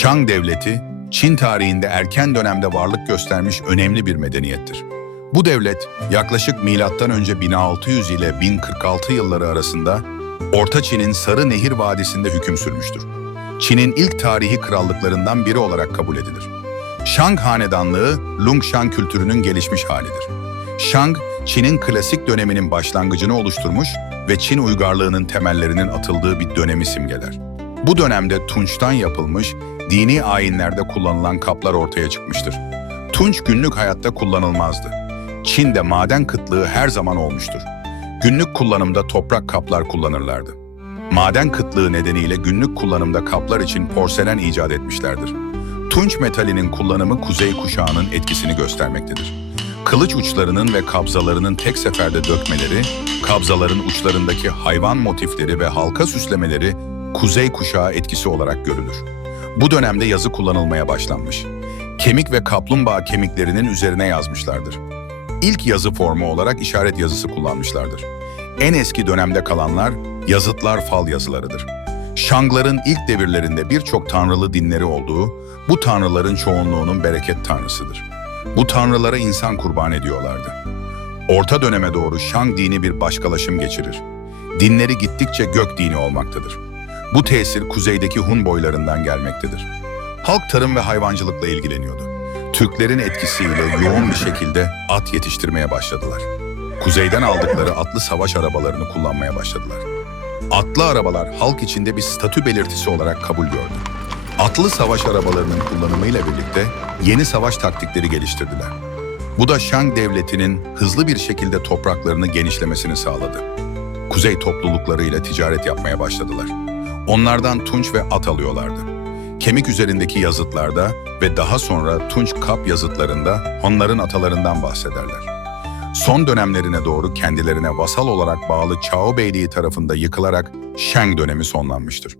Shang Devleti, Çin tarihinde erken dönemde varlık göstermiş önemli bir medeniyettir. Bu devlet yaklaşık M.Ö. 1600 ile 1046 yılları arasında Orta Çin'in Sarı Nehir Vadisi'nde hüküm sürmüştür. Çin'in ilk tarihi krallıklarından biri olarak kabul edilir. Shang Hanedanlığı, Lungshan kültürünün gelişmiş halidir. Shang, Çin'in klasik döneminin başlangıcını oluşturmuş ve Çin uygarlığının temellerinin atıldığı bir dönemi simgeler. Bu dönemde tunçtan yapılmış, dini ayinlerde kullanılan kaplar ortaya çıkmıştır. Tunç günlük hayatta kullanılmazdı. Çin'de maden kıtlığı her zaman olmuştur. Günlük kullanımda toprak kaplar kullanırlardı. Maden kıtlığı nedeniyle günlük kullanımda kaplar için porselen icat etmişlerdir. Tunç metalinin kullanımı kuzey kuşağının etkisini göstermektedir. Kılıç uçlarının ve kabzalarının tek seferde dökmeleri, kabzaların uçlarındaki hayvan motifleri ve halka süslemeleri kuzey kuşağı etkisi olarak görülür. Bu dönemde yazı kullanılmaya başlanmış. Kemik ve kaplumbağa kemiklerinin üzerine yazmışlardır. İlk yazı formu olarak işaret yazısı kullanmışlardır. En eski dönemde kalanlar yazıtlar fal yazılarıdır. Şangların ilk devirlerinde birçok tanrılı dinleri olduğu, bu tanrıların çoğunluğunun bereket tanrısıdır. Bu tanrılara insan kurban ediyorlardı. Orta döneme doğru Şang dini bir başkalaşım geçirir. Dinleri gittikçe gök dini olmaktadır. Bu tesir kuzeydeki Hun boylarından gelmektedir. Halk tarım ve hayvancılıkla ilgileniyordu. Türklerin etkisiyle yoğun bir şekilde at yetiştirmeye başladılar. Kuzeyden aldıkları atlı savaş arabalarını kullanmaya başladılar. Atlı arabalar halk içinde bir statü belirtisi olarak kabul gördü. Atlı savaş arabalarının kullanımıyla birlikte yeni savaş taktikleri geliştirdiler. Bu da Shang devletinin hızlı bir şekilde topraklarını genişlemesini sağladı. Kuzey topluluklarıyla ticaret yapmaya başladılar. Onlardan tunç ve at alıyorlardı. Kemik üzerindeki yazıtlarda ve daha sonra tunç kap yazıtlarında onların atalarından bahsederler. Son dönemlerine doğru kendilerine vasal olarak bağlı Çao Beyliği tarafında yıkılarak Shang dönemi sonlanmıştır.